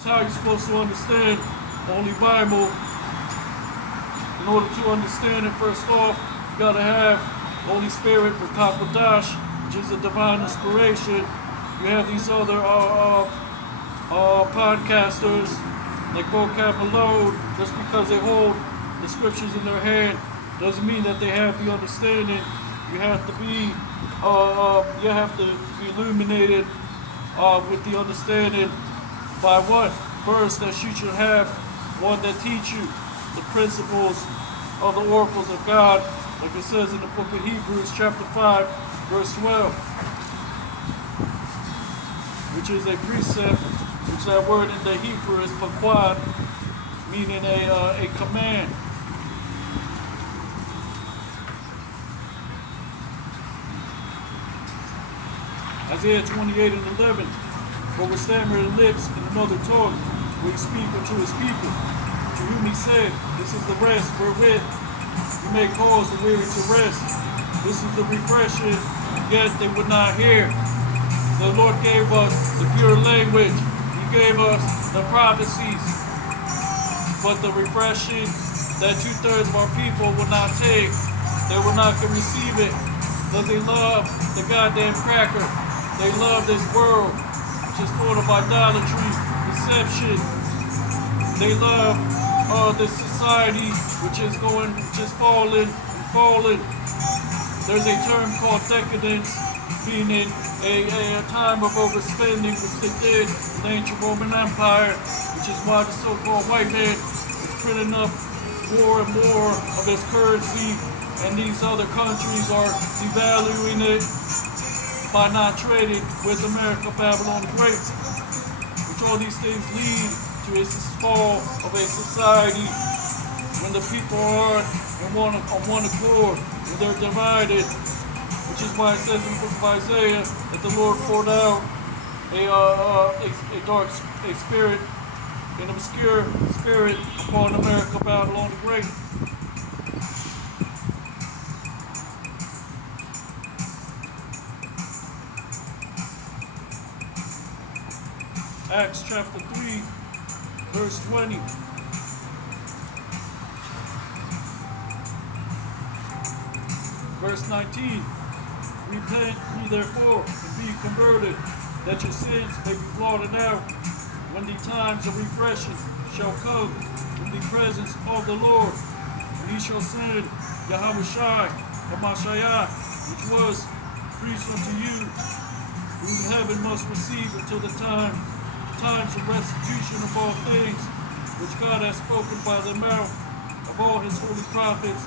That's how you're supposed to understand the Holy Bible. In order to understand it, first off, you gotta have the Holy Spirit, Rakakwadash, which is a divine inspiration. You have these other podcasters like Vocab Malone. Just because they hold the scriptures in their hand doesn't mean that they have the understanding. You have to be illuminated with the understanding by what? First, that you should have one that teach you the principles of the oracles of God, like it says in the book of Hebrews, chapter 5, verse 12, which is a precept, which that word in the Hebrew is paquad, meaning a command. Isaiah 28 and 11, for with stammering lips and another tongue will he speak unto his people, to whom he said, this is the rest wherewith you may cause the weary to rest. This is the refreshing, yet they would not hear. The Lord gave us the pure language. He gave us the prophecies. But the refreshing that 2/3 of our people will not take, they will not receive it, because they love the goddamn cracker. They love this world, which is full of idolatry, deception. They love this society, which is falling and falling. There's a term called decadence, meaning a time of overspending, which they did in the ancient Roman Empire, which is why the so-called white man is printing up more and more of his currency, and these other countries are devaluing it by not trading with America, Babylon the Great. Which all these things lead to a fall of a society when the people are on one accord, when they're divided, which is why it says in the book of Isaiah that the Lord poured out a spirit, an obscure spirit upon America, Babylon the Great. Acts chapter 3, verse 20. Verse 19. Repent ye therefore and be converted, that your sins may be blotted out, when the times of refreshing shall come in the presence of the Lord. And he shall send Yahushai, the Mashiach, which was preached unto you, whom heaven must receive until the times of restitution of all things, which God has spoken by the mouth of all his holy prophets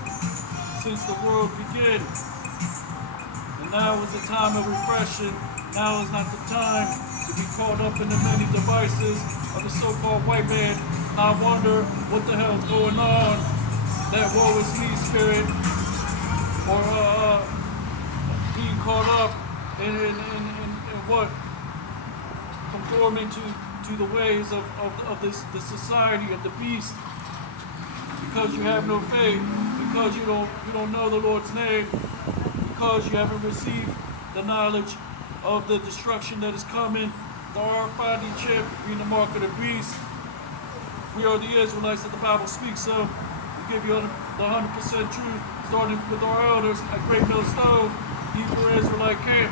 since the world began. And now is the time of refreshing. Now is not the time to be caught up in the many devices of the so-called white man. And I wonder what the hell is going on. That woe is me spirit, or being caught up in what? Conforming to the ways of the society of the beast, because you have no faith, because you don't know the Lord's name, because you haven't received the knowledge of the destruction that is coming, the RFID chip being the mark of the beast. We are the Israelites that the Bible speaks of. We give you the 100% truth, starting with our elders at Great Millstone, Hebrew Israelite camp.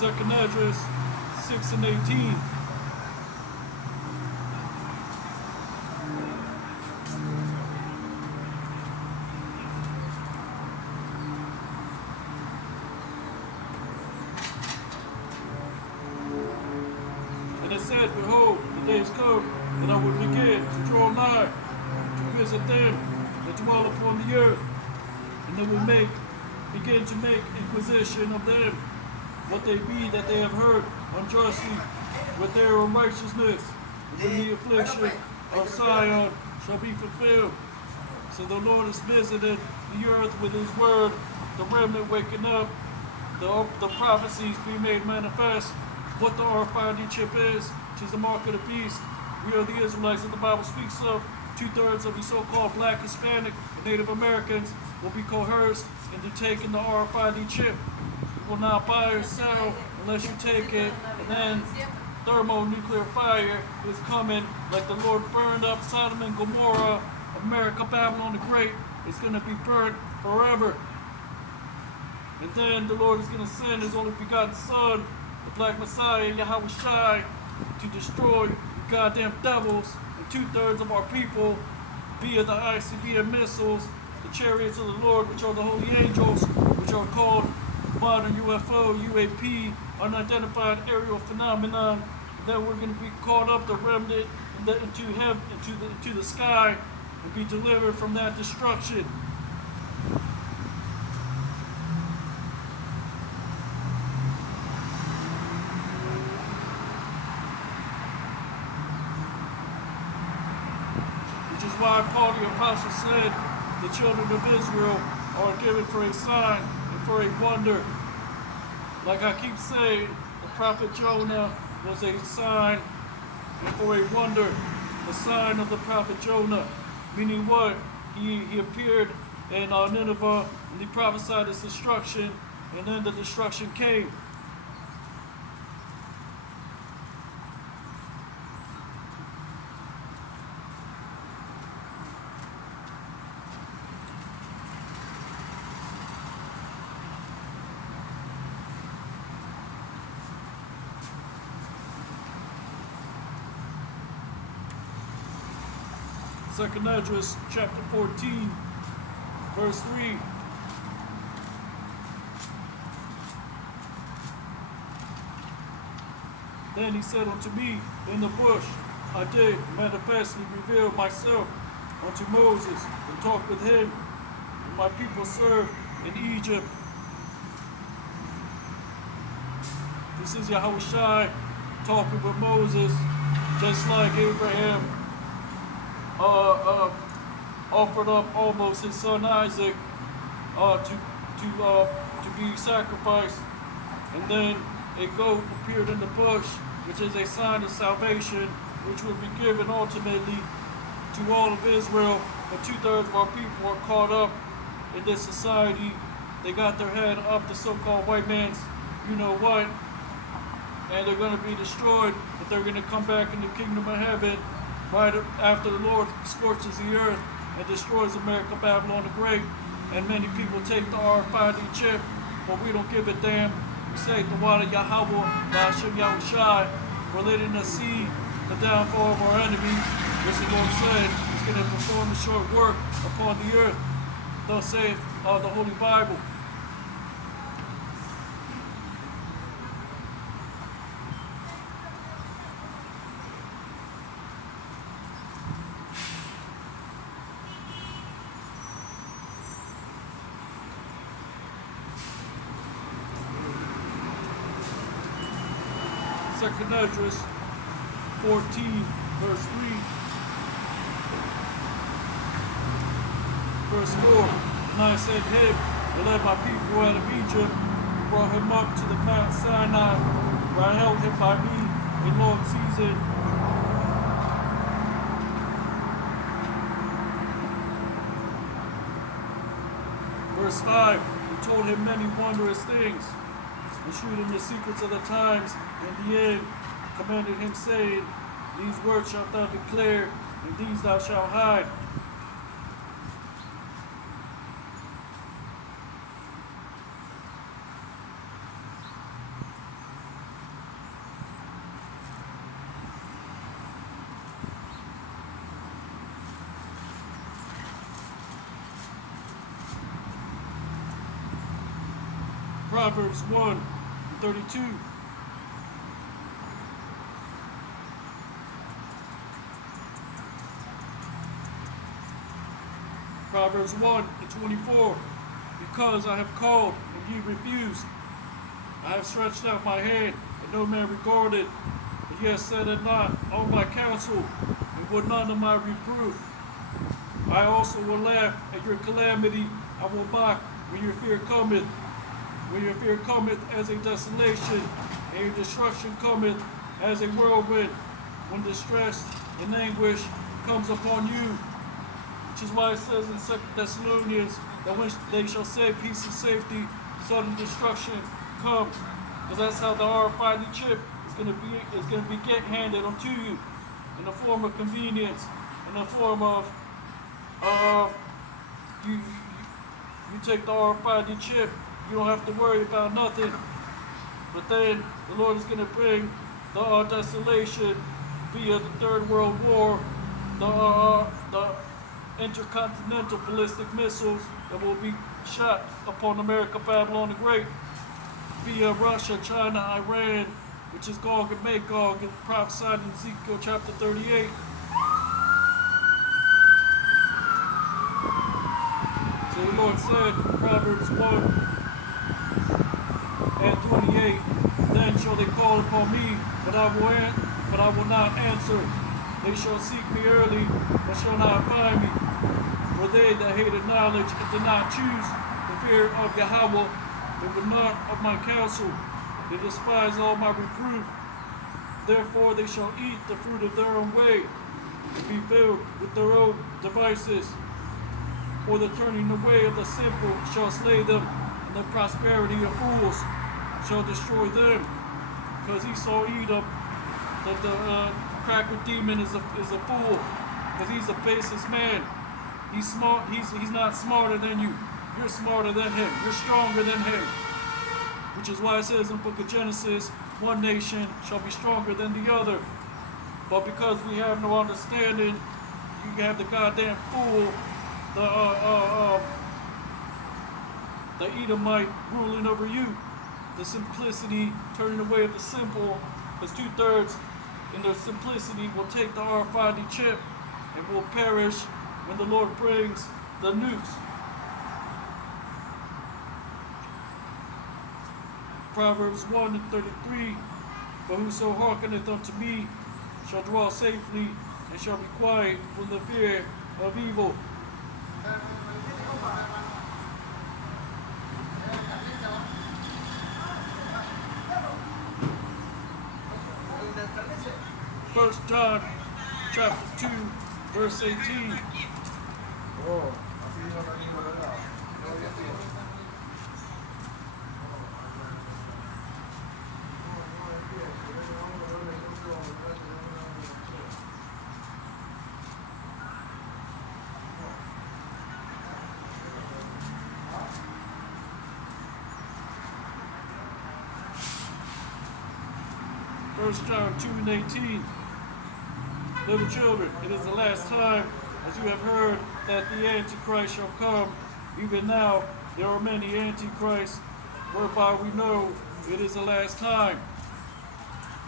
Second address, 6 and 18. And it said, behold, the days come that I will begin to draw nigh, to visit them that dwell upon the earth, and they will begin to make inquisition of them, what they be that they have heard unjustly with their unrighteousness, when the affliction of Zion shall be fulfilled. So the Lord has visited the earth with his word, the remnant waking up, the prophecies being made manifest, what the RFID chip is, which is the mark of the beast. We are the Israelites that the Bible speaks of. 2/3 of the so-called black, Hispanic, and Native Americans will be coerced into taking the RFID chip. You will not buy or sell unless you take it. And then thermonuclear fire is coming like the Lord burned up Sodom and Gomorrah. America, Babylon the Great is going to be burnt forever. And then the Lord is going to send his only begotten Son, the Black Messiah, Yahweh Shai, to destroy the goddamn devils and 2/3 of our people via the ICBM missiles, the chariots of the Lord, which are the holy angels, which are called modern UFO, UAP, unidentified aerial phenomenon. And then we're going to be caught up the remnant into heaven, into the sky, and be delivered from that destruction. Which is why Paul the Apostle said the children of Israel are given for a sign and for a wonder. Like I keep saying, the prophet Jonah was a sign and for a wonder. The sign of the prophet Jonah. Meaning what? He appeared in Nineveh and he prophesied its destruction, and then the destruction came. Second Esdras chapter 14, verse 3. Then he said unto me in the bush, I did manifestly reveal myself unto Moses and talked with him, and my people served in Egypt. This is Yahweh Shai talking with Moses, just like Abraham offered up almost his son Isaac to be sacrificed, and then a goat appeared in the bush, which is a sign of salvation, which will be given ultimately to all of Israel. But 2/3 of our people are caught up in this society. They got their head up the so-called white man's you know what, and they're going to be destroyed, but they're going to come back in the kingdom of heaven right after the Lord scorches the earth and destroys America, Babylon the Great. And many people take the RFID chip, but we don't give a damn. We say the water Yahweh, Ba'ashem Yahweh Shai, for letting us see the downfall of our enemies. This is what said, he's going to perform a short work upon the earth. Thus saith the Holy Bible. Second Esdras 14, verse 3. Verse 4. And I said him, and led my people out of Egypt, and brought him up to the Mount Sinai, where I held him by me a long season. Verse 5. And told him many wondrous things, and shewed him the secrets of the times. In the end, commanded him, saying, these words shalt thou declare, and these thou shalt hide. Proverbs 1:32. Proverbs 1:24. Because I have called and ye refused. I have stretched out my hand and no man regarded. But yet said it not all my counsel, and would none of my reproof. I also will laugh at your calamity. I will mock when your fear cometh. When your fear cometh as a desolation, and your destruction cometh as a whirlwind. When distress and anguish comes upon you. Which is why it says in 2 Thessalonians that when they shall say peace and safety, sudden destruction comes. Because that's how the RFID chip is going to be get handed onto you in the form of convenience, in the form of you take the RFID chip, you don't have to worry about nothing. But then the Lord is going to bring the desolation via the Third World War, the intercontinental ballistic missiles that will be shot upon America, Babylon the Great, via Russia, China, Iran, which is Gog and Magog, and prophesied in Ezekiel chapter 38. So the Lord said, Proverbs 1:28, then shall they call upon me, but I will not answer. They shall seek me early, but shall not find me. For they that hated knowledge and did not choose the fear of Yahweh, they were not of my counsel. They despise all my reproof. Therefore they shall eat the fruit of their own way, and be filled with their own devices. For the turning away of the simple shall slay them, and the prosperity of fools shall destroy them. Because Esau Edom, that the cracker demon is a fool, because he's the basest man. He's smart. He's not smarter than you. You're smarter than him. You're stronger than him. Which is why it says in the book of Genesis, one nation shall be stronger than the other. But because we have no understanding, you have the goddamn fool, the Edomite ruling over you. The simplicity turning away of the simple, because 2/3 in their simplicity will take the RFID chip and will perish when the Lord brings the nukes. Proverbs 1:33, but whoso hearkeneth unto me shall dwell safely and shall be quiet from the fear of evil. First John chapter 2, verse 18. First John 2:18. Little children, it is the last time, as you have heard, that the Antichrist shall come. Even now there are many Antichrists, whereby we know it is the last time.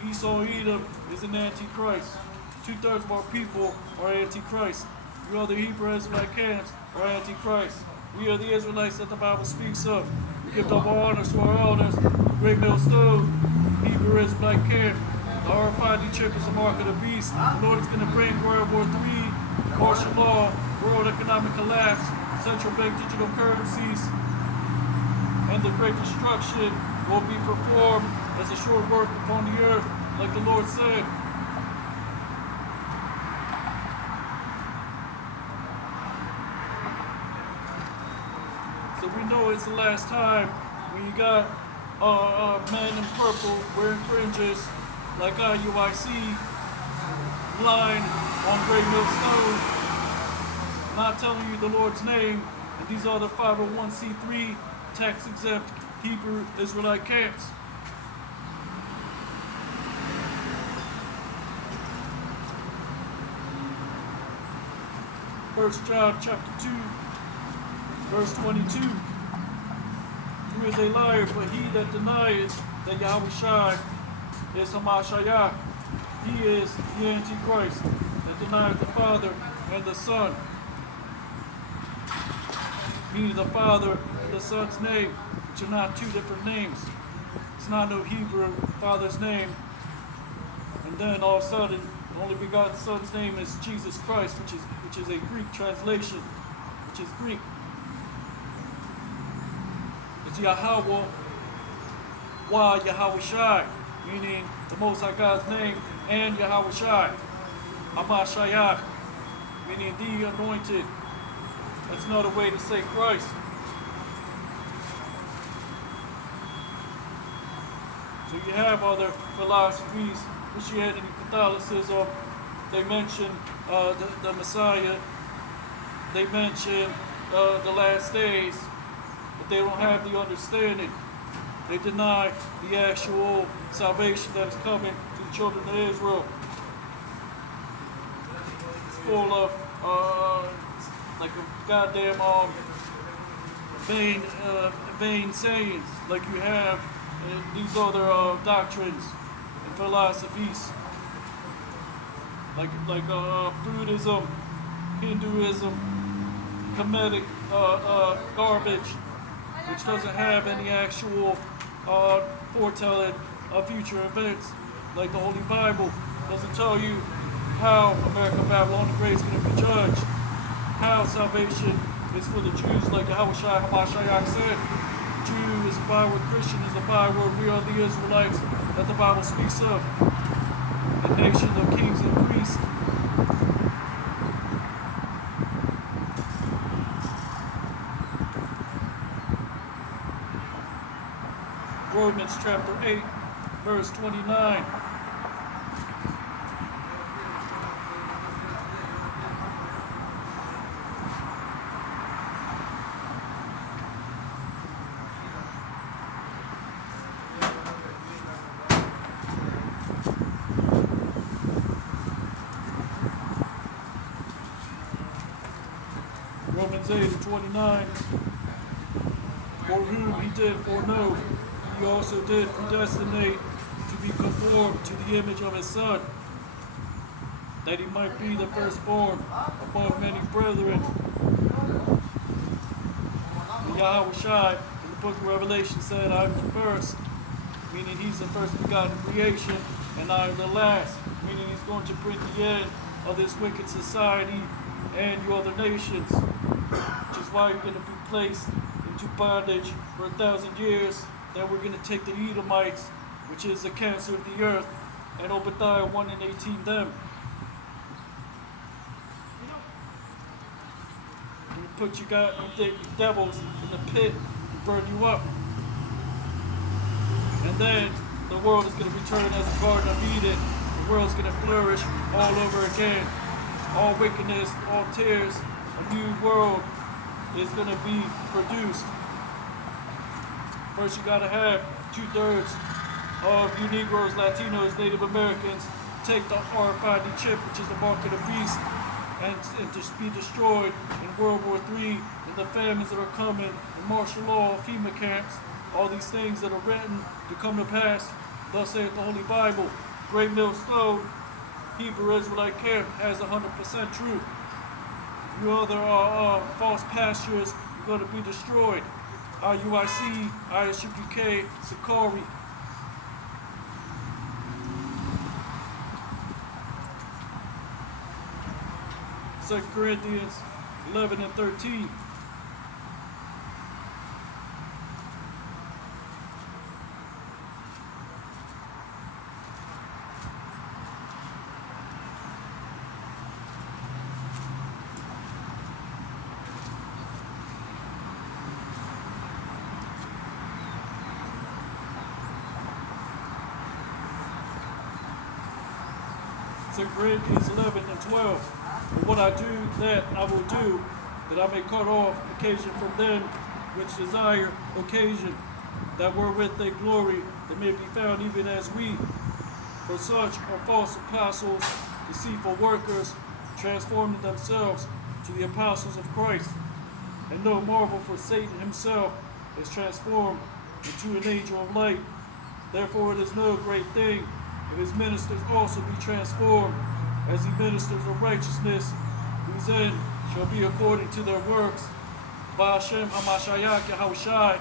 Esau Edom is an Antichrist. 2/3 of our people are Antichrist. We are the Hebrew Israelite camps are Antichrist. We are the Israelites that the Bible speaks of. We give double honors to our elders, Great Millstone, Hebrew Israelite camp. The RFID chip is the mark of the beast. The Lord is going to bring World War III, martial law, world economic collapse, central bank digital currencies, and the great destruction will be performed as a short work upon the earth, like the Lord said. So we know it's the last time when you got men in purple wearing fringes like IUIC, line on Great Millstone, not telling you the Lord's name, and these are the 501c3 tax-exempt Hebrew Israelite camps. First John chapter 2, verse 22. Who is a liar, but he that denies that Yahushua is Hamashayah. He is the Antichrist that denies the Father and the Son. Meaning the Father and the Son's name, which are not two different names. It's not no Hebrew Father's name, and then all of a sudden The only begotten Son's name is Jesus Christ, which is a Greek translation, which is Greek. It's Yahweh, Yahweh Shai, meaning the Most High God's name, and Yahweh Shai, Amashayach, meaning the anointed. That's another way to say Christ. So you have other philosophies, Christianity, Catholicism. They mention the Messiah. They mention the last days, but they don't have the understanding. They deny the actual salvation that is coming to the children of Israel. It's full of like a goddamn vain sayings, like you have in these other doctrines and philosophies, like Buddhism, Hinduism, Kemetic garbage, which doesn't have any actual foretelling of future events, like the Holy Bible doesn't tell you how America Babylon the Great is going to be judged, how salvation is for the Jews, like Yahweh Shai Hamashiach said. Jew is a byword, Christian is a byword. We are the Israelites that the Bible speaks of, a nation of kings and priests. Romans chapter 8, verse 29. Romans 8 and 29. For whom he did foreknow, he also did predestinate to be conformed to the image of his Son, that he might be the firstborn among many brethren. And Yahweh Shai in the book of Revelation said, I am the first, meaning he's the first begotten creation, and I am the last, meaning he's going to bring the end of this wicked society and you other nations, which is why you're going to be placed into bondage for 1,000 years. Then we're going to take the Edomites, which is the cancer of the earth, and Obadiah 1 and 18 them. We put you devils in the pit and burn you up. And then the world is going to return as a Garden of Eden. The world is going to flourish all over again. All wickedness, all tears, a new world is going to be produced. First, you got to have 2/3 of you Negroes, Latinos, Native Americans take the RFID chip, which is the mark of the beast, and to be destroyed in World War III, and the famines that are coming, and martial law, FEMA camps, all these things that are written to come to pass. Thus saith the Holy Bible. Great Millstone, Hebrew Israelite camp has 100% truth. You other false pastures, you're going to be destroyed. IUIC, ISUPK, Sakari. Second Corinthians 11 and 13. Second Corinthians 11 and 12. But what I do, that I will do, that I may cut off occasion from them which desire occasion, that wherewith they glory, they may be found even as we. For such are false apostles, deceitful workers, transforming themselves to the apostles of Christ. And no marvel, for Satan himself is transformed into an angel of light. Therefore it is no great thing if his ministers also be transformed, as he ministers of righteousness, whose end shall be according to their works. By Hashem Hamashiach Yahweh Shai.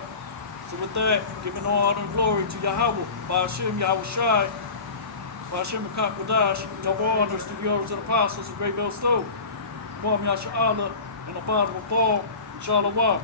So with that, giving all honor and glory to Yahweh, by Hashem Yahweh Shai. Bashem Kakodash, double honors to the orders of the apostles of Great Bell Stove. Kwam Yasha Allah, and the bottom of Paul, Shalom.